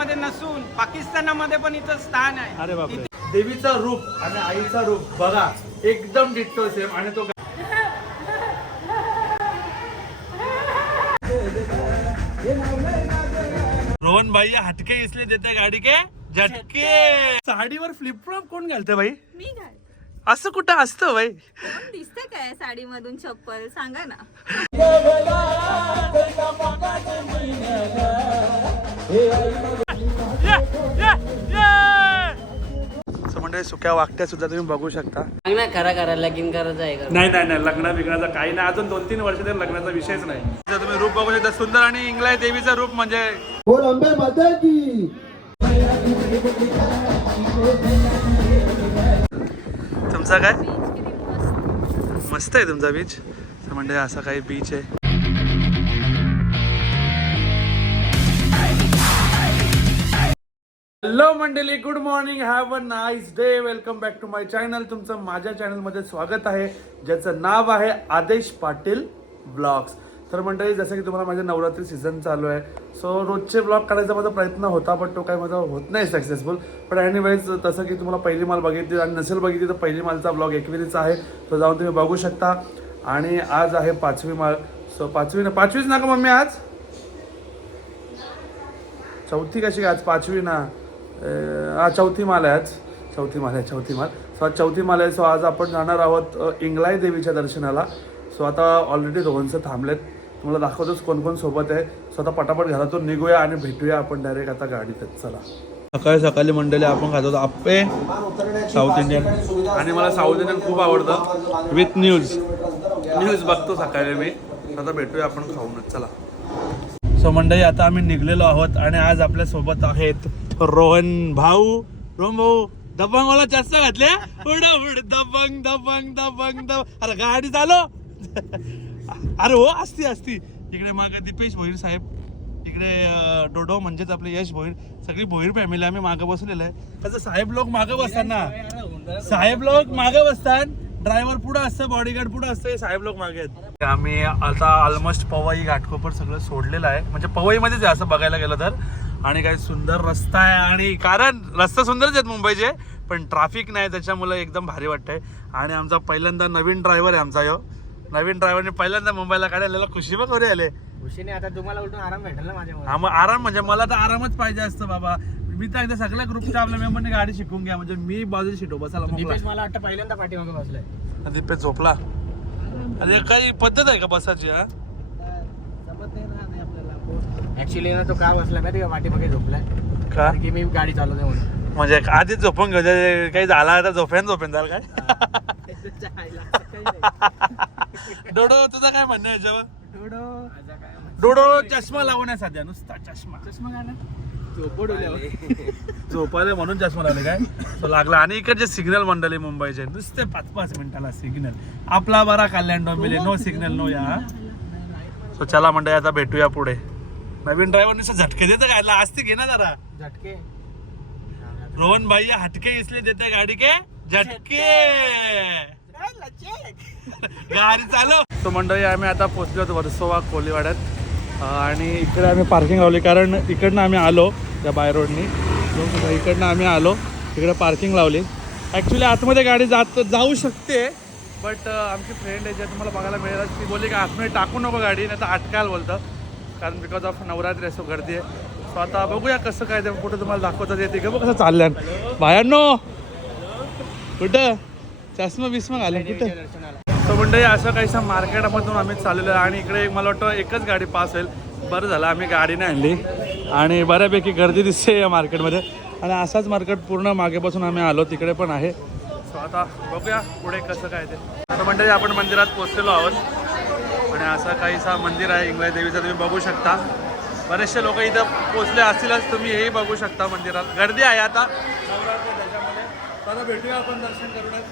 भारतामध्ये नसून पाकिस्तानामध्ये पण इथं स्थान आहे. अरे बापरे. देवीचं रूप आणि आईचं रूप बघा एकदम डिट्टो सेम आणि तो रोहन भाई हटके इसलिए देते गाडी के? झटके. साडीवर फ्लिपफ्लॉप कोण घालते भाई? मी घाल असं कुठं असतं भाई? दिसते काय साडी मधून चप्पल? सांगा ना. म्हणजे सुक्या वाकट्या सुद्धा तुम्ही बघू शकता. ना करा करा लगीन करायचं आहे का नाही नाही नाही लग्न बिग्नाचा काही नाही. अजून दोन तीन वर्ष तरी लग्नाचा विषयच नाही. जर तुम्ही रूप बघू शकता सुंदर आणि इंगलाय देवीचं रूप म्हणजे बोल अंबे माता की तुमचा काय? मस्त. आहे तुमचा बीच म्हणजे असा काही बीच आहे. हॅलो मंडळी good morning have a nice day. Welcome back to my channel. तुमचं माझ्या चॅनलमध्ये स्वागत आहे ज्याचं नाव आहे आदेश पाटील ब्लॉग्स. तर मंडळी जसं की तुम्हाला माझ्या नवरात्री सीझन चालू आहे सो रोजचे ब्लॉग काढायचा माझा प्रयत्न होता पण तो काही माझा होत नाही सक्सेसफुल पण एनिवेज तसं की तुम्हाला पहिली माल बघितली आणि नसेल बघितली तर पहिली मालचा ब्लॉग एकविरीचा आहे तो जाऊन तुम्ही बघू शकता. आणि आज आहे पाचवी माळ सो पाचवी ना पाचवीच ना का मम्मी आज? चौथी कशी आज? पाचवी ना. हा चौथी माल आहे आज. चौथी माल आहे चौथी माल. सो आज चौथी माल आहे. सो आज आपण जाणार आहोत इंगलाई देवीच्या दर्शनाला. सो आता ऑलरेडी रोहनचं थांबलेत. तुम्हाला दाखवतोच कोण कोण सोबत आहे. सो आता पटापट घरातून निघूया आणि भेटूया आपण डायरेक्ट आता गाडीतच. चला. सकाळी सकाळी मंडळी आपण खातो आप्पे साऊथ इंडियन आणि मला साऊथ इंडियन खूप आवडतं. विथ न्यूज न्यूज बघतो सकाळी मी. आता भेटूया आपण खाऊनच. चला. सो मंडळी आता आम्ही निघलेलो आहोत आणि आज आपल्यासोबत आहेत रोहन भाऊ रोहन भाऊ दबंगवाला जास्त घातले उड उड दबंग दबंग दबंग दब अरे गाडी चालो अरे हो असती असती. इकडे मागे दीपेश भोईर साहेब. इकडे डोडो म्हणजेच आपले यश भोईर. सगळी भोईर फॅमिली आम्ही मागं बसलेलं आहे. कसं साहेब लोक मागं बसताना साहेब लोक मागे बसतात. ड्रायव्हर पुढे असतं बॉडीगार्ड पुढे असतं साहेब लोक मागे आहेत. आम्ही आता ऑलमोस्ट पवई घाटकोपर सगळं सोडलेलं आहे. म्हणजे पवईमध्येच आहे असं बघायला गेलं तर. आणि काही सुंदर रस्ता आहे आणि कारण रस्ता सुंदरच आहेत मुंबईचे पण ट्रॅफिक नाही त्याच्यामुळे एकदम भारी वाटतंय. आणि आमचा पहिल्यांदा नवीन ड्रायव्हर आहे आमचा यो नवीन ड्रायव्हरने पहिल्यांदा मुंबईला काढायला खुशी बघ वरे आले खुशीने आता तुम्हाला उलटून आराम भेटेल ना माझ्यामुळे. हा मग आराम म्हणजे मला तर आरामच पाहिजे असतं बाबा. मी तर एकदा सगळ्या ग्रुपच्या आपल्या मेंबरने गाडी शिकून घ्या म्हणजे मी बाजूला शिटो बसायला. दीपेश मला वाटतं पहिल्यांदा पाठीमागे बसलाय. दीपेश झोपला. अरे काही पद्धत आहे का बसाची हा? ऍक्च्युली ना तो का बसला माहिती का? पाठीमागे झोपलाय. का? की मी गाडी चालवते म्हणून. म्हणजे आधीच झोपून घेऊ. काही झाला तर झोपेन झोपेन झालं काय? डोडो तुझं काय म्हणणं आहे याच्यावर? डोडो. चष्मा लावून आहे सध्या नुसता चष्मा. चष्मा काय झोपायला म्हणून चष्मा लावले काय? तो लागला. आणि इकडचे सिग्नल मंडळी मुंबईचे नुसते पाच पाच मिनिटाला सिग्नल आपला बरा Kalyan Dombivli no signal no या. सो चला मंडळी आता भेटूया पुढे. नवीन ड्रायव्हर नुसतं झटके देतं काय असते घे ना जरा. झटके. रोहन भाई हटके इसलिए देते गाडी के. झटके. गाडी चालव. तो मंडळी आम्ही आता पोहोचलो होतो वर्सोवा कोलीवाड्यात. आणि इकडे आम्ही पार्किंग लावली कारण इकडनं आम्ही आलो त्या बाय रोडनी इकडनं आम्ही आलो इकडे पार्किंग लावली. ॲक्च्युली आतमध्ये गाडी जात जाऊ शकते बट आमची फ्रेंड आहे जे तुम्हाला बघायला मिळेल ती बोलली की आतमध्ये टाकू नको गाडी नाही तर अटकाल बोलतं. कारण बिकॉज ऑफ नवरात्री असो गर्दी आहे. सो आता बघूया कसं काय ते कुठं तुम्हाला दाखवतात येते. का बघ कसं चाललं बायांनो! कुठं? चष्मा बिस्मा घालून कुठं? तर मंडळी असं काहीसा मार्केटमधून आम्ही चाललेलो आहे आणि इकडे एक मला वाटतं एकच गाडी पास होईल. बरं झालं आम्ही गाडी नाही आणली. आणि बऱ्यापैकी गर्दी दिसते या मार्केटमध्ये. आणि असाच मार्केट पूर्ण मागेपासून आम्ही आलो तिकडे पण आहे. सो आता बघूया पुढे कसं काय ते. तर मंडळी आपण मंदिरात पोचलेलो आहोत. आणि असं काहीसा मंदिर आहे इंग्लंड देवीचं तुम्ही बघू शकता. बरेचसे लोक इथं पोचले असतीलच तुम्ही हेही बघू शकता मंदिरात. गर्दी आहे आता. त्याच्यामध्ये तर भेटूया आपण दर्शन करूनच.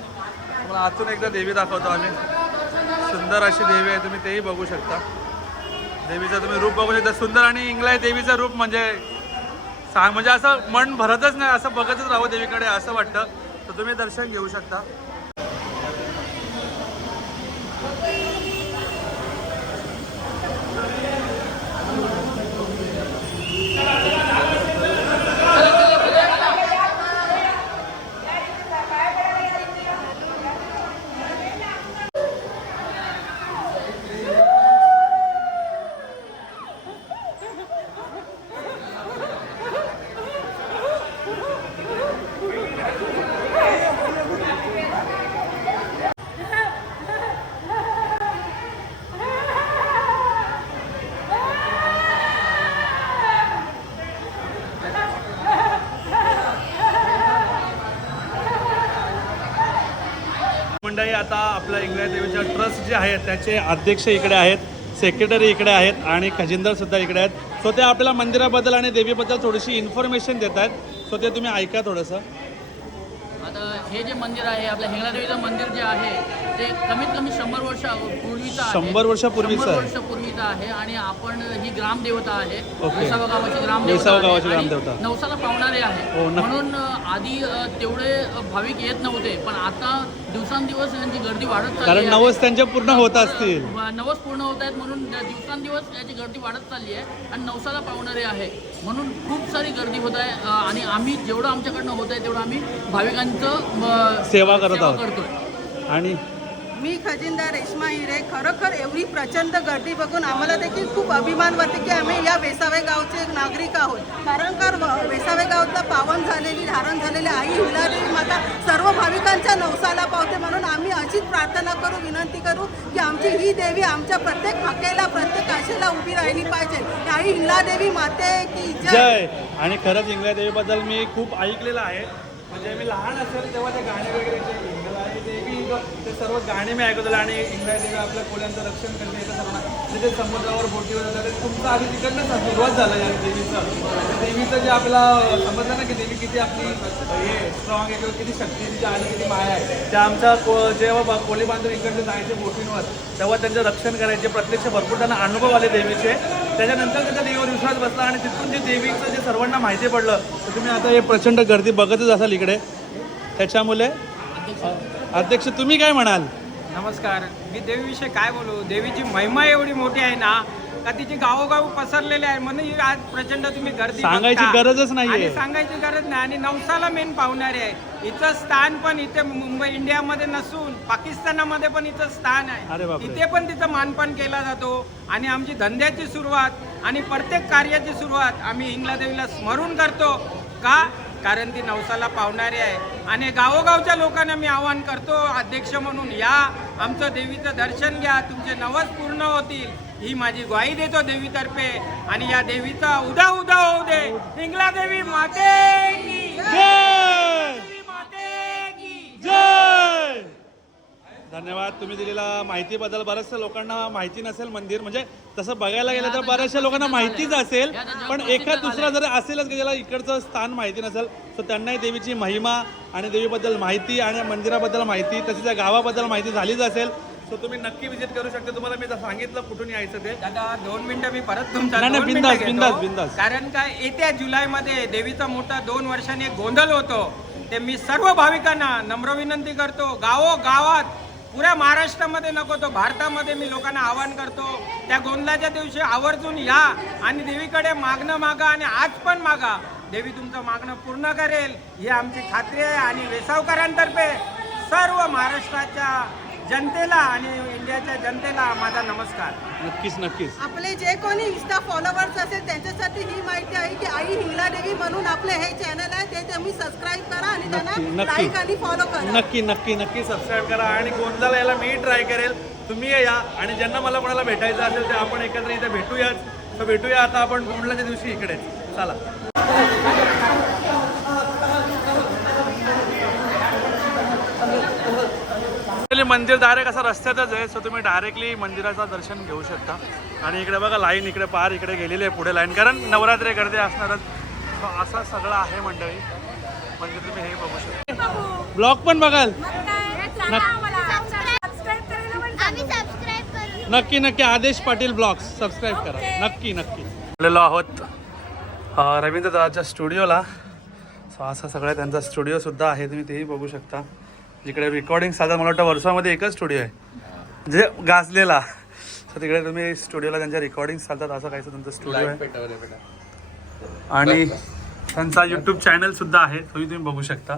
तुम्हाला आतून एकदा देवी दाखवतो आम्ही. सुंदर अशी देवी आहे तुम्ही तेही बघू शकता. देवीचं तुम्ही रूप बघू शकता. सुंदर आणि इंगलाय देवीचं रूप म्हणजे सांग म्हणजे असं मन भरतच नाही असं बघतच राहू देवीकडे असं वाटतं. तर तुम्ही दर्शन घेऊ शकता. आता आपल्या इंग्रज देवीच्या ट्रस्ट जे आहेत त्याचे अध्यक्ष इकडे आहेत सेक्रेटरी इकडे आहेत आणि खजिनदार सुद्धा इकडे आहेत सो ते आपल्याला मंदिराबद्दल आणि देवीबद्दल थोडीशी इन्फॉर्मेशन देत आहेत सो ते तुम्ही ऐका थोडंसं आता हे जे मंदिर आहे आपल्या हिंगलादेवीचं मंदिर जे आहे ते कमीत कमी शंभर वर्ष पूर्वीचं आहे शंभर वर्षापूर्वीचं शंभर आहे. वर्षापूर्वीचं आहे आणि आपण ही ग्रामदेवता आहे ओके. वेसावा गावाची ग्रामदेवता वेसावा आहे गावाची आणि ग्रामदेवता. नवसाला पावणारे आहे हो, नक्की. म्हणून अ, आधी अ, तेवढे अ, भाविक येत नव्हते पण आता दिवसांदिवस यांची गर्दी वाढत चालली कारण आहे. नवस त्यांच्या पूर्ण होत असतील व नवस पूर्ण होत आहेत म्हणून दिवसांदिवस याची गर्दी वाढत चालली आहे आणि नवसाला पावणारे आहे म्हणून खूप सारी गर्दी होत आहे अ, आणि आम्ही जेवढं आमच्याकडनं होत आहे तेवढं आम्ही भाविकांचं सेवा करत आहोत. करतोय आणि मी खजिनदार रेश्मा हिरे खरोखर एवढी प्रचंड गर्दी बघून आम्हाला देखील खूप अभिमान वाटते की आम्ही या वेसावे गावचे नागरिक आहोत. कारण का वेसावे गावचा पावन झालेली धारण झालेली आई हिलादेवी माता सर्व भाविकांच्या नवसाला पावते म्हणून आम्ही अशीच प्रार्थना करू विनंती करू की आमची ही देवी आमच्या प्रत्येक हकेला प्रत्येक आशेला उभी राहिली पाहिजे. आई हिलादेवी माते की जय. आणि खरंच हिंगलादेवीबद्दल मी खूप ऐकलेलं आहे. म्हणजे मी लहान असेल तेव्हा ते गाणे वगैरे सर्व गाणे मी ऐकत आणि इंग्रज आपल्या कोल्यांचं रक्षण करते येतं सर्वांना म्हणजे समुद्रावर बोटीवर जातात तुमचं आधी तिकडनं सुरुवात झालं या देवीचं. देवीचं जे आपला समजलं ना की देवी किती आपली हे स्ट्रॉंग आहे किंवा किती शक्ती तिची आणि किती माया आहे. त्या आमच्या को जेव्हा बा- कोळी बांधव इकडचे जायचे बोटींवर तेव्हा त्यांचं रक्षण करायचे प्रत्यक्ष भरपूर त्यांना अनुभव आले देवीचे. त्याच्यानंतर त्यांच्या देवीवर विश्वास बसला आणि तिथून जे देवीचं जे सर्वांना माहिती पडलं तर तुम्ही आता हे प्रचंड गर्दी बघतच असाल इकडे. त्याच्यामुळे अध्यक्ष तुम्ही काय म्हणाल? नमस्कार. मी देवीविषयी काय बोलू? देवीची महिमा एवढी मोठी आहे ना का तिची गावोगाव पसरलेली आहे म्हणून आज प्रचंड तुम्ही गर्दी सांगायची बघता. गरजच नाहीये. आणि सांगायची गरज नाही. आणि नवसाला मेन पावणारे आहे. इथं स्थान पण इथे मुंबई इंडियामध्ये नसून पाकिस्तानामध्ये पण इथं स्थान अरे आहे बापरे. इथे पण तिथं मानपान केला जातो. आणि आमची धंद्याची सुरुवात आणि प्रत्येक कार्याची सुरुवात आम्ही इंगला देवीला स्मरून करतो. का? कारण ती नवसाला पावणारी आहे. आणि गावोगावच्या लोकांना मी आवाहन करतो अध्यक्ष म्हणून या. आमचं देवीचं दर्शन घ्या. तुमचे नवस पूर्ण होतील. ही माझी ग्वाही देतो देवीतर्फे. आणि या देवीचा उदा उदा होऊ दे. इंगला देवी माते की देवी माते की जय धन्यवाद. तुम्ही दिलेल्या माहितीबद्दल बऱ्याचशा लोकांना माहिती नसेल मंदिर. म्हणजे तसं बघायला गेलं तर बऱ्याचशा लोकांना माहितीच असेल. पण एका दुसरा जर असेलच की ज्याला इकडचं स्थान माहिती नसेल तर त्यांनाही देवीची महिमा आणि देवीबद्दल माहिती आणि मंदिराबद्दल माहिती तसेच या गावाबद्दल माहिती झालीच असेल. सो तुम्ही नक्की विजिट करू शकता. तुम्हाला मी सांगितलं कुठून यायचं ते. दादा दोन मिनिटं मी परत तुमचा नाही, नाही, दोन बिनधास्त, मिनिटं बिनधास्त, घेतो. बिनधास्त. कारण काय येत्या जुलैमध्ये देवीचा मोठा दोन वर्षांनी एक गोंधळ होतो. ते मी सर्व भाविकांना नम्र विनंती करतो. गावो गावात पुऱ्या महाराष्ट्रामध्ये नको तो भारतामध्ये मी लोकांना आवाहन करतो त्या गोंधळाच्या दिवशी आवर्जून या आणि देवीकडे मागणं मागा आणि आज पण मागा. देवी तुमचं मागणं पूर्ण करेल ही आमची खात्री आहे आणि वेसावकरांतर्फे सर्व महाराष्ट्राच्या जनतेला आणि इंडियाच्या जनतेला माझा नमस्कार. नक्कीच नक्कीच. आपले जे कोणी इन्स्टा फॉलोवर्स असेल त्यांच्यासाठी ही माहिती आहे की आई हिंगला देवी म्हणून आपले हे चॅनल आहे ते तुम्ही सबस्क्राईब करा आणि नक्की, त्यांना नक्की. लाईक आणि फॉलो करा. नक्की नक्की नक्की सबस्क्राईब करा आणि गोंधळाला यायला मी ट्राय करेल. तुम्ही या आणि ज्यांना मला कोणाला भेटायचं असेल ते आपण एकत्र इथे भेटूयाच. तर भेटूया आता आपण गोंधळाच्या दिवशी इकडे चला. Actually मंदिर डायरेक्ट असं रस्त्यातच आहे. सो तुम्ही डायरेक्टली मंदिराचं दर्शन घेऊ शकता. आणि इकडे बघा लाईन इकडे पार इकडे गेलेली आहे पुढे लाईन कारण नवरात्री गर्दी असणारच. सो असं सगळं आहे मंडळी. म्हणजे तुम्ही हे बघू शकता. ब्लॉग पण बघाल. नक्की नक्की. आदेश पाटील ब्लॉग्स सबस्क्राईब करा. नक्की नक्की. आलेलो आहोत. रवींद्र दादाच्या स्टुडिओला सो असा सगळा त्यांचा स्टुडिओसुद्धा आहे. तुम्ही तेही बघू शकता. जिकडे रेकॉर्डिंग साधारण मला वाटतं वर्षामध्ये एकच स्टुडिओ आहे. म्हणजे गाजलेला. सो तिकडे तुम्ही स्टुडिओला त्यांच्या रेकॉर्डिंग चालतात असं काहीच त्यांचं स्टुडिओ आहे. आणि त्यांचा यूट्यूब चॅनलसुद्धा आहे तोही तुम्ही बघू शकता.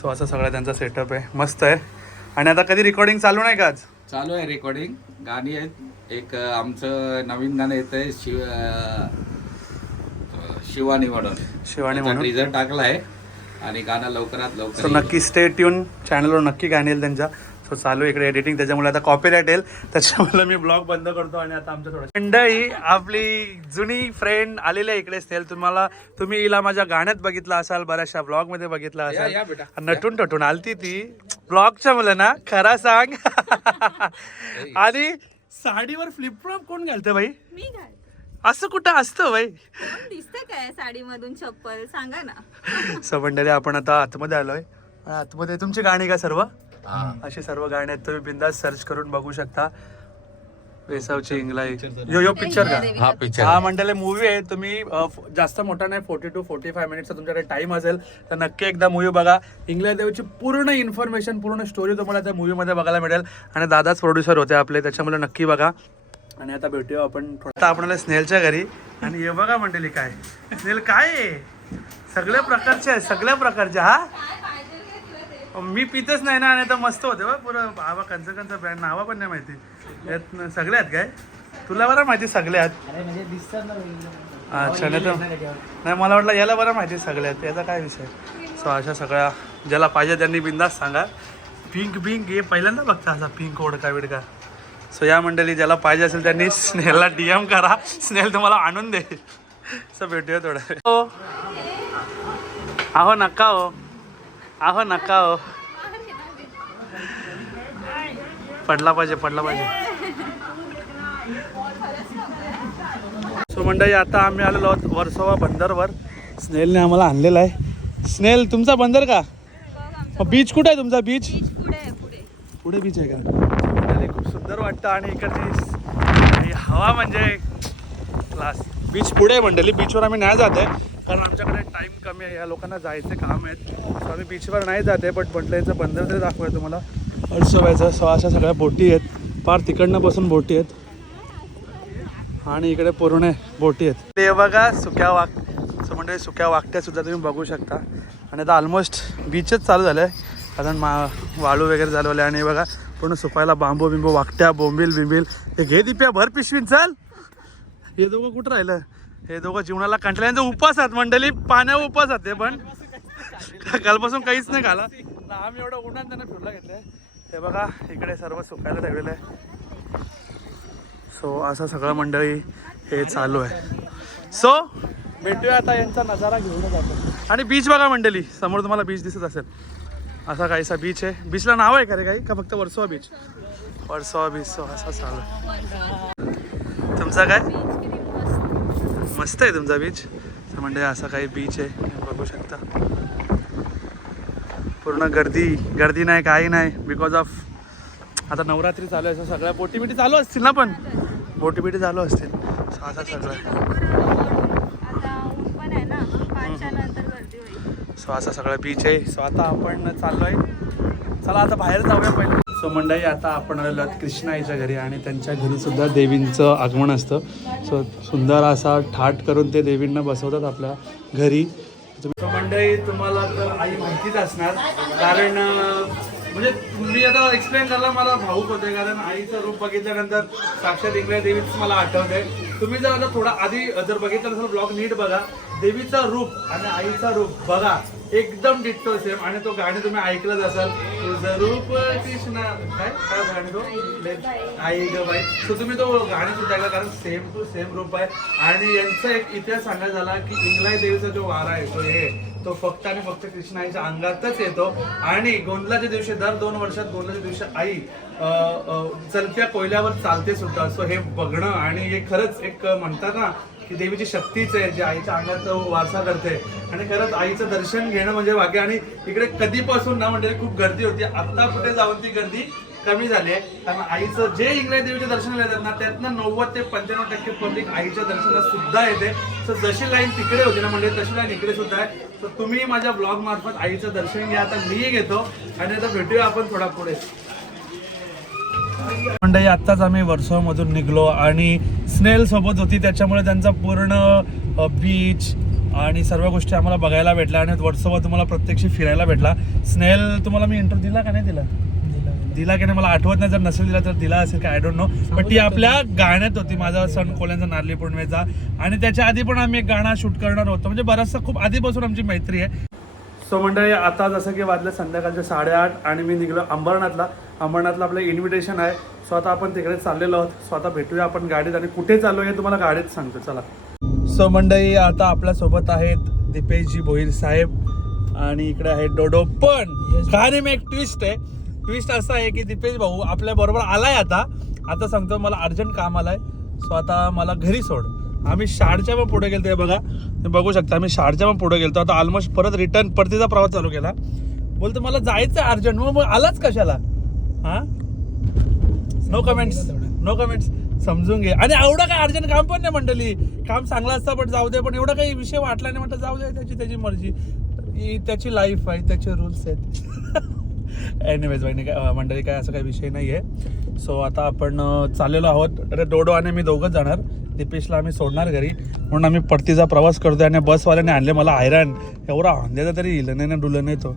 सो असं सगळं त्यांचा सेटअप आहे. मस्त आहे. आणि आता कधी रेकॉर्डिंग चालू नाही का आज? चालू आहे रेकॉर्डिंग गाणी आहेत. एक आमचं नवीन गाणं येत आहे शिव शिवानी म्हणून. शिवानी म्हणून. रिझल्ट टाकला आहे. आणि गाणं लवकरात सो लवकर नक्की स्टे ट्यून चॅनलवर नक्की गाणी येईल त्यांच्या. सो सो चालू आहे इकडे एडिटिंग त्याच्यामुळे आता कॉपीराईट येईल. त्याच्यामुळे मी ब्लॉग बंद करतो आणि आता आमच्या थोडं मंडळी आपली जुनी फ्रेंड आलेली आहे इकडे स्नेल तुम्हाला तुम्ही हिला माझ्या गाण्यात बघितलं असाल बऱ्याचशा ब्लॉगमध्ये बघितलं असाल. नटून टटून आलती ती. ब्लॉगच्या मुलं ना खरा सांग. आणि साडीवर फ्लिपफ्लॉप कोण घालतं भाई? मी घाल असं कुठं असतं भाई कोण दिसते काय साडीमधून चप्पल? सांगा ना. सो मंडळी आपण आता आतमध्ये आलोय. आतमध्ये तुमची गाणी का सर्व? अशी सर्व गाणी आहेत तुम्ही बिंदास सर्च करून बघू शकता. वेसावची इंग्लाई. यो यो पिक्चर का? हा पिक्चर हा मंडळी मूवी आहे. तुम्ही जास्त मोठा नाही फोर्टी टू फोर्टी फाय मिनिटचा तुमच्याकडे टाइम असेल तर नक्की एकदा मूवी बघा. इंग्लंड देवची पूर्ण इन्फॉर्मेशन पूर्ण स्टोरी तुम्हाला त्या मूवीमध्ये बघायला मिळेल. आणि दादाच प्रोड्युसर होते आपले त्याच्यामुळे नक्की बघा. आणि आता भेटूया आपण थोडं- आता आपण आलोय स्नेलच्या घरी. आणि हे बघा मंडळी काय. स्नेल काय आहे? सगळ्या प्रकारचे आहे सगळ्या प्रकारचे हा? मी पितच नाही ना आणि तर मस्त होते बा पुरं. बाबा कंच कंच ब्रँड नावा पण नाही माहिती. यात न- सगळे आहेत काय? तुला बरं माहिती सगळे आहेत. अरे म्हणजे दिसतात ना अच्छा नाही तर नाही मला वाटलं याला बरं माहिती सगळे आहेत. याचा काय विषय? सो अशा सगळ्या ज्याला पाहिजे त्यांनी बिंदास सांगा. पिंक बिंक हे पहिल्यांदा बघता असा पिंक ओढका विडका सो या मंडळी ज्याला पाहिजे असेल त्यांनी स्नेहलला डी एम करा. स्नेहल तुम्हाला आणून दे. सो भेटूया थोडं हो. अहो नका हो. अहो नका हो. पडला पाहिजे पडला पाहिजे. सो मंडळी आता आम्ही आलेलो आहोत वर्सोवा बंदरवर. स्नेलने आम्हाला आणलेला आहे. स्नेल तुमचा बंदर का? बीच कुठे आहे तुमचा बीच पुढे. आहे, बीच आहे का? सुंदर वाटतं आणि इकडची हवा म्हणजे क्लास बीच पुढे मंडळी. बीचवर आम्ही नाही जात आहे. कारण आमच्याकडे टाईम कमी आहे. या लोकांना जायचे काम आहेत. सो आम्ही बीचवर नाही जाते बट म्हटलं याचं बंदर तरी दाखवूया तुम्हाला. अर्सोबायचं सो अशा सगळ्या बोटी आहेत. फार तिकडनं बसून बोटी आहेत. आणि इकडे पूर्ण बोटी आहेत. ते बघा सुक्या वाक सो म्हणजे सुक्या वाकट्या सुद्धा तुम्ही बघू शकता. आणि आता ऑलमोस्ट बीचच चालू झालं आहे कारण मा वाळू वगैरे आहे आणि बघा पूर्ण सुकायला बांबू बिंबू वाकट्या बोंबील बिंबील. हे घे दिप्या भर पिशवीन चल. हे दोघं कुठं राहिलं? हे दोघं जीवनाला कंटाळ्यांचा उपास आहेत मंडळी. पाण्यावर उपास आहेत पण. कालपासून काहीच नाही खाला. आम्ही एवढं उन्हात त्यांना फिरला घेतलंय. हे बघा इकडे सर्व सुकायला ठेवलेलं आहे. सो असं सगळं मंडळी हे चालू आहे. सो भेटूया आता यांचा नजारा घेऊन जातो आणि बीच बघा मंडळी. समोर तुम्हाला बीच दिसत असेल. असा काहीसा बीच आहे. बीचला नाव आहे का रे काही? का फक्त Versova beach Versova beach so हो, असा चालू आहे. तुमचा काय? मस्त आहे तुमचा बीच म्हणजे असा काही बीच आहे. तुम्ही बघू शकता. पूर्ण गर्दी गर्दी नाही काही नाही. बिकॉज ऑफ आता नवरात्री चालू आहे सगळ्या बोटीबिटी चालू असतील ना पण? बोटीबिटी चालू असतील. असा सगळं आता ऊन पण आहे ना पाचच्या नंतर गर्दी होईल सो असा सगळं बीच आहे. सो आता आपण चाललो आहे चला आता बाहेर जाऊया पहिले. सो मंडळी आता आपण आलेलो आहोत कृष्णा आईच्या घरी आणि त्यांच्या घरीसुद्धा देवींचं आगमन असतं. सो सुंदर असा ठाट करून ते देवींना बसवतात आपल्या घरी. मंडळी तुम्हाला तर आई माहितीच असणार. कारण म्हणजे मी आता एक्सप्लेन करायला मला भाऊक होते कारण आईचं रूप बघितल्यानंतर साक्षात इंग्रज देवीच मला आठवते तुम्ही जर आता थोडा आधी जर बघितलं असेल ब्लॉग नीट बघा. देवीचं रूप आणि आईचा रूप बघा. एकदम डिट्टो सेम आणि तो गाणे तुम्ही ऐकलंच असाल. तुझं रूप कृष्णा. काय? काय गाणे तो? आई ग बाई. सो तुम्ही तो गाणे सुद्धा ऐकला कारण सेम टू सेम रूप आहे. आणि यांचा एक इतिहास सांगायचा झाला की इंगलाई देवीचा जो वारा आहे तो हे तो फक्त आणि फक्त कृष्णाईच्या अंगातच येतो. आणि गोंधलाच्या दिवशी दर दोन वर्षात गोंधलाच्या दिवशी आई चलत्या कोयल्यावर चालते सुद्धा. सो हे बघणं आणि हे खरंच एक म्हणतात ना की देवीची शक्तीच आहे जी आईच्या अंगात वारसा करते आणि खरंच आईचं दर्शन घेणं म्हणजे भाग्य आणि इकडे कधीपासून ना म्हणजे खूप गर्दी होती. आता कुठे जाऊन ती गर्दी कमी झाली आहे. कारण आईचं जे इंग्रजी देवीचे दर्शन येतात ना त्यातनं नव्वद ते पंच्याण्णव टक्के पब्लिक आईच्या दर्शनात सुद्धा येते. तर जशी लाईन तिकडे होती ना म्हणजे तशी लाईन इकडे सुद्धा आहे. तर तुम्ही माझ्या ब्लॉग मार्फत आईचं दर्शन घ्या. आता मी घेतो. आणि आता भेटूया आपण थोडा पुढे. मंडळी आत्ताच आम्ही वर्सोवामधून निघलो आणि स्नेल सोबत होती त्याच्यामुळे त्यांचा पूर्ण बीच आणि सर्व गोष्टी आम्हाला बघायला भेटल्या आणि वर्सोवा तुम्हाला प्रत्यक्ष फिरायला भेटला. स्नेल तुम्हाला मी इंटरव्ह्यू दिला का नाही दिला? दिला की नाही? मला आठवत नाही जर नसेल दिला तर दिला असेल का आय डोंट नो पण ती आपल्या गाण्यात होती माझा सण कोल्यांचा नारली पौर्णिमेचा. आणि त्याच्या आधी पण आम्ही एक गाणं शूट करणार होतो. म्हणजे बराचसा खूप आधीपासून आमची मैत्री आहे. सो मंडळी आता जसं की वाजलं संध्याकाळचे साडेआठ आणि मी निघलो अंबरनाथला. अंबरनाथला आपलं इन्व्हिटेशन आहे. सो आता आपण तिकडे चाललेलो आहोत. सो आता भेटूया आपण गाडीत आणि कुठे चाललो हे तुम्हाला गाडीत सांगतो. चला. सो मंडळी आता आपल्यासोबत आहेत दीपेशजी भोईर साहेब आणि इकडे आहे डोडो. पण कहाणी एक ट्विस्ट आहे. ट्विस्ट असं आहे की दीपेश भाऊ आपल्या बरोबर आलाय आता. आता सांगतो मला अर्जंट काम आलाय. सो आता मला घरी सोड. आम्ही शाळच्या पण पुढे गेलो बघा. तुम्ही बघू शकता आम्ही शाळच्या पण पुढे गेलो आता ऑलमोस्ट परत रिटर्न परतीचा प्रवास चालू केला. बोलतो मला जायचं अर्जंट. मग मग आलाच कशाला? हा? नो कमेंट्स नो कमेंट्स समजून घे. आणि एवढं काय अर्जंट काम पण नाही मंडळी. काम चांगलं असतं पण जाऊ दे. पण एवढा काही विषय वाटला नाही. म्हटलं जाऊ दे त्याची त्याची मर्जी. त्याची लाईफ आहे त्याचे रूल्स आहेत. एनिवेज बहिणी काय मंडळी काय असं काही विषय नाही आहे सो आता आपण चाललेलो आहोत. अरे डोडो आणि मी दोघंच जाणार. दिपेशला आम्ही सोडणार घरी. म्हणून आम्ही परतीचा प्रवास करतोय आणि बसवाल्याने आणले मला हैराण एवढा अंध्याचा तरी इलं नाही ना डुलं नाही तो.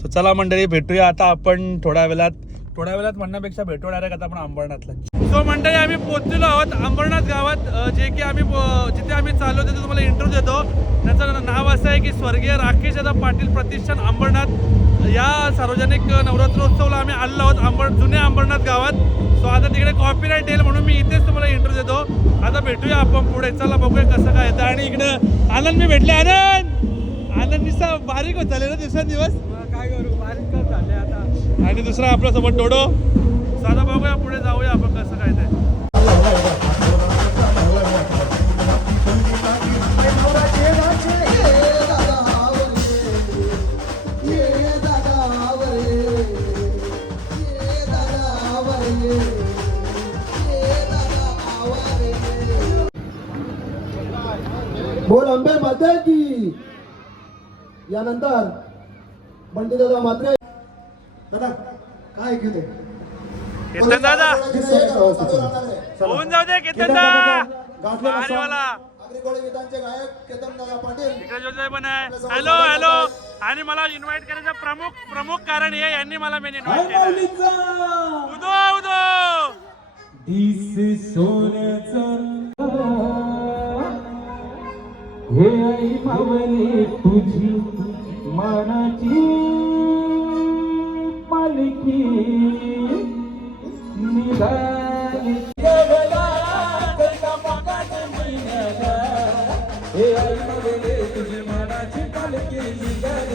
सो चला मंडळी भेटूया. आता आपण थोड्या वेळात थोड्या वेळात म्हणण्यापेक्षा भेटू डायरेक्ट आता आपण अंबरनाथला. सो मंडळी आम्ही पोहोचलेलो आहोत अंबरनाथ गावात. जे की आम्ही जिथे आम्ही चाललो तिथे तुम्हाला इंटरव्ह्यू देतो. त्याचं नाव असं आहे की स्वर्गीय राकेश दादा पाटील प्रतिष्ठान अंबरनाथ. या सार्वजनिक नवरात्रोत्सवला आम्ही आलो आहोत अंबर जुन्या अंबरनाथ गावात. सो आता तिकडे कॉपीराईट येईल म्हणून मी इथेच तुम्हाला इंटरव्ह्यू देतो. आता भेटूया आपण पुढे. चला बघूया कसं काय येतं. आणि इकडे आनंद मी भेटले. आनंद! आनंद दिसा बारीक होत झाले ना दिवसांदिवस काय करू? आणि दुसरा आपल्यासोबत डोडो. साधा बघूया पुढे जाऊया आपण कसं काय ते. बोल अंबे माता की. यानंतर बंटी दादा मात्रे. दादा काय घेते केतन दादा. होऊन जाऊ दे केतन दादा हॅलो हॅलो. आणि मला इन्व्हाइट करायचं प्रमुख प्रमुख कारण हे यांनी मला मेन इन्व्हाइट केलं. उदो उदो. हे आई मावली तुझी मनाची. मालकी निघाली हे आई मावली तुझी मनाची पालखी निघाली.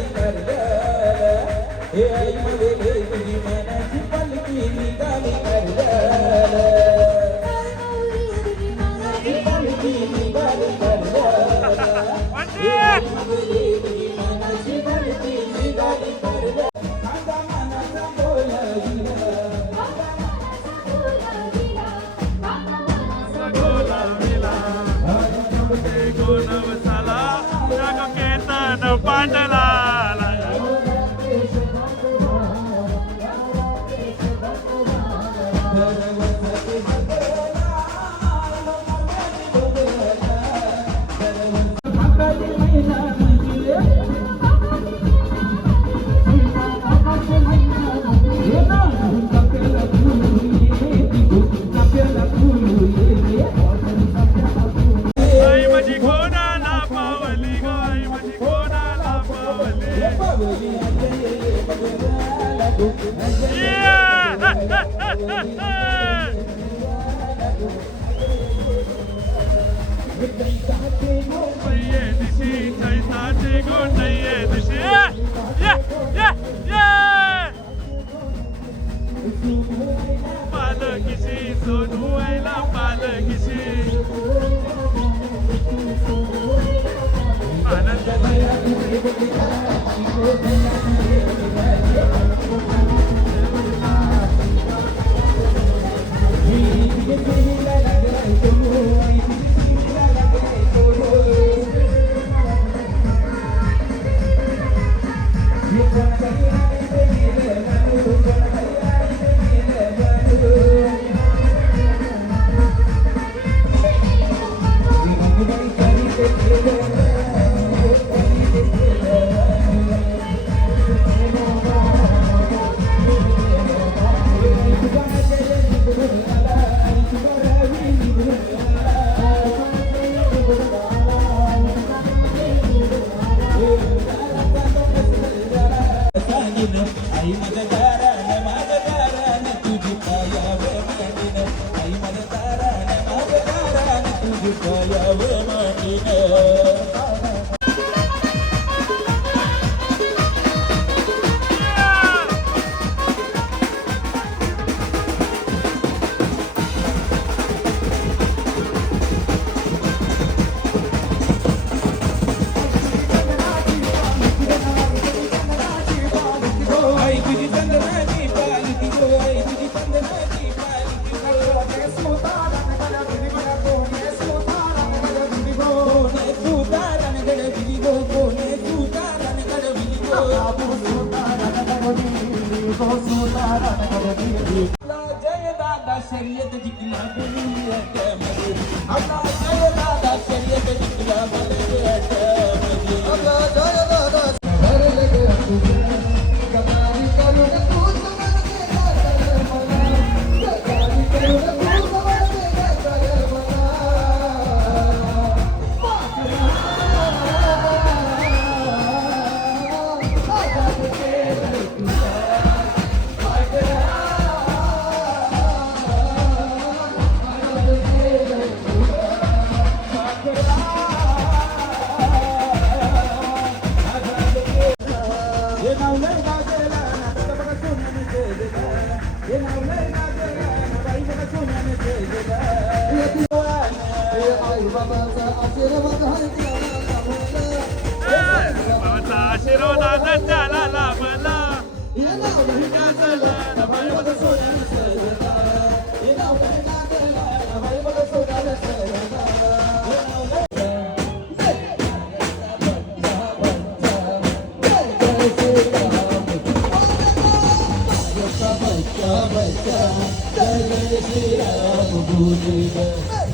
Kaya Vemani Kaya Vemani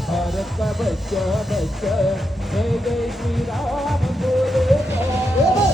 Bharat का बच्चा बच्चा जय जय श्री राम.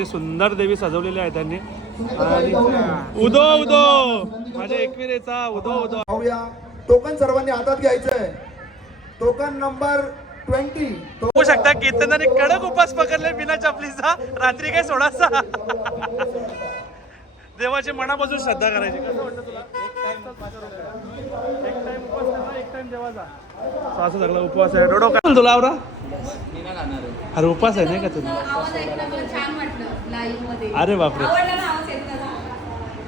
किती सुंदर देवी सजवलेली आहे त्यांनी. आणि उदो उदो. माझ्या एकविरेचा उदो उदो. पाहूया. टोकन सर्वांनी हातात घ्यायचंय. Token number twenty. बघू शकता केतनाने कडक उपास पकडले बिना चपलीचा. रात्री काय सोडाचा देवाची मनापासून श्रद्धा करायची. कसं वाटतं तुला? एक टाइम उपास करा, एक टाइम देवाचा असा सगळा उपवास आहे. डोडो काय तुला आवरा अरे उपास आहे नाही का तुला लाईव्हमध्ये. अरे बापरे. आवडला ना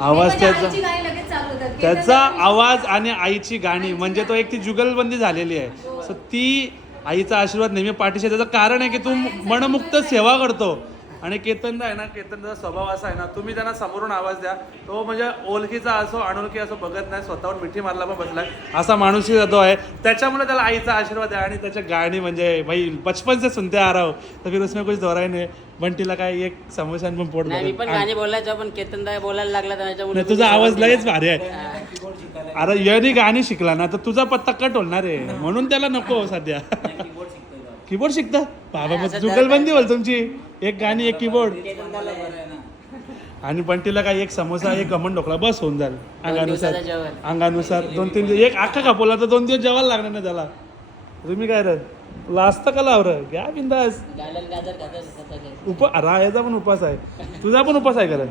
आवाज माझ्या त्याचा? आईची गाणी लगेच चालू होतात. त्याचा आवाज आणि आईची गाणी म्हणजे तो एक ती जुगलबंदी झालेली आहे. सो ती आईचा आशीर्वाद नेहमी पाठीशी आहे. त्याचं कारण आहे की तू मनमुक्त सेवा करतो. आणि केतनदा आहे ना केतनचा स्वभाव असा आहे ना तुम्ही त्यांना समोरून आवाज द्या. तो म्हणजे ओळखीचा असो अनोळखी असो बघत नाही स्वतःहून मिठी मारला पण बसलाय. असा माणूसही जातो आहे. त्याच्यामुळे त्याला आईचा आशीर्वाद आहे आणि त्याच्या गाणी म्हणजे भाई बचपन से सुनते आ रहा हो तर फिर उसमें कुछ दोरायने बंटीला काय एक समोसान पण पोट नाही मी. पण गाणी बोलायचो पण केतन बोलायला लागला त्याच्यामुळे नाही तुझा आवाज लगेच भारी आहे. अरे यनी गाणी शिकला ना तर तुझा पत्ता कट होणार आहे. म्हणून त्याला नको सध्या. कीबोर्ड शिकता? बाबा मग जुगलबंदी बोल तुमची. एक गाणी एक कीबोर्ड आणि बंटीला काय एक समोसा एक गमन ढोकळा बस होऊन जाईल अंगानुसार. अंगानुसार. दोन तीन दिवस. एक अख्खा कापवला तर दोन दिवस जेवायला लागणार ना त्याला. तुम्ही काय रे? असतं का लावर? घ्या बिंदास. उप राहायचा पण उपास आहे. तुझा पण उपास आहे खरं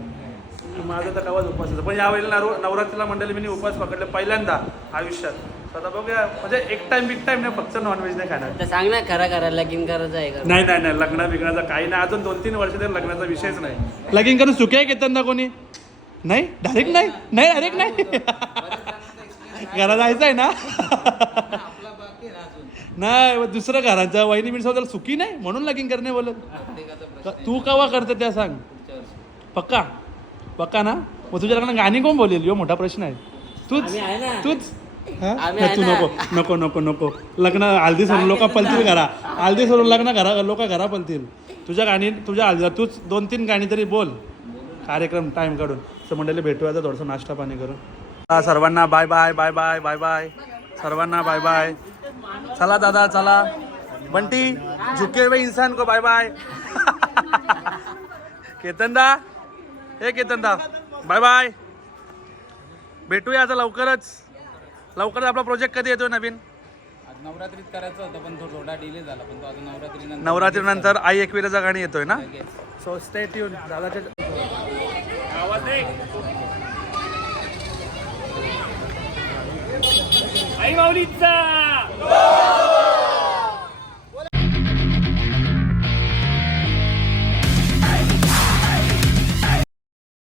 माझा तर कवाच उपास आहे पण यावेळेला नव नवरात्रीला मंडळी मी उपास पकडले पहिल्यांदा आयुष्यात. आता बघूया म्हणजे एक टाइम बिग टाइम नाही फक्त नॉनव्हेज नाही खाणार. तर सांग ना खरा खरा लगीन करायचं आहे का? नाही नाही नाही लग्न बिग्नाचा काही नाही. अजून दोन तीन वर्ष तरी लग्नाचा विषयच नाही. लगीन करून सुखी आहे घेतात ना कोणी? नाही? डायरेक्ट नाही? नाही डायरेक्ट नाही? घरा जायचं आहे ना? नाही दुसरं घराचं वहिनी मिळसा त्याला सुखी नाही? म्हणून लगीन करणे बोलत. तू कवा करते त्या सांग. पक्का? पक्का ना? मग तुझ्या लग्न गाणी कोण बोलेल? यो मोठा प्रश्न आहे. तूच? आम्ही आहे ना. तूच? हा? आम्ही तू आहे ना. नको नको नको नको. लग्न हल्दी सोडून लोक पलतील घरा. हल्दी सोडून लग्न घरा लोक घरा पलतील. तुझ्या गाणी तुझ्या हल्दीला तूच दोन तीन गाणी तरी बोल. कार्यक्रम टाइम काढून. तर मंडळी भेटूया तर थोडंसं नाश्ता पाणी करून. हा, सर्वांना bye bye bye bye bye bye सर्वांना बाय बाय चला दादा चला. बंटी झुके हुए इंसान को बाय बाय केतनदा हे केतनदा बाय बाय भेटूया आता लवकरच. लवकरच आपला प्रोजेक्ट कधी येतोय नवीन? नवरात्रीत करायचं होतं पण तो थोडा डिले झाला पण तो आता नवरात्री नवरात्रीनंतर आई एकविराचा गाणी येतोय ना? सो स्टे ट्यून दादाच्या आई माऊलीचा!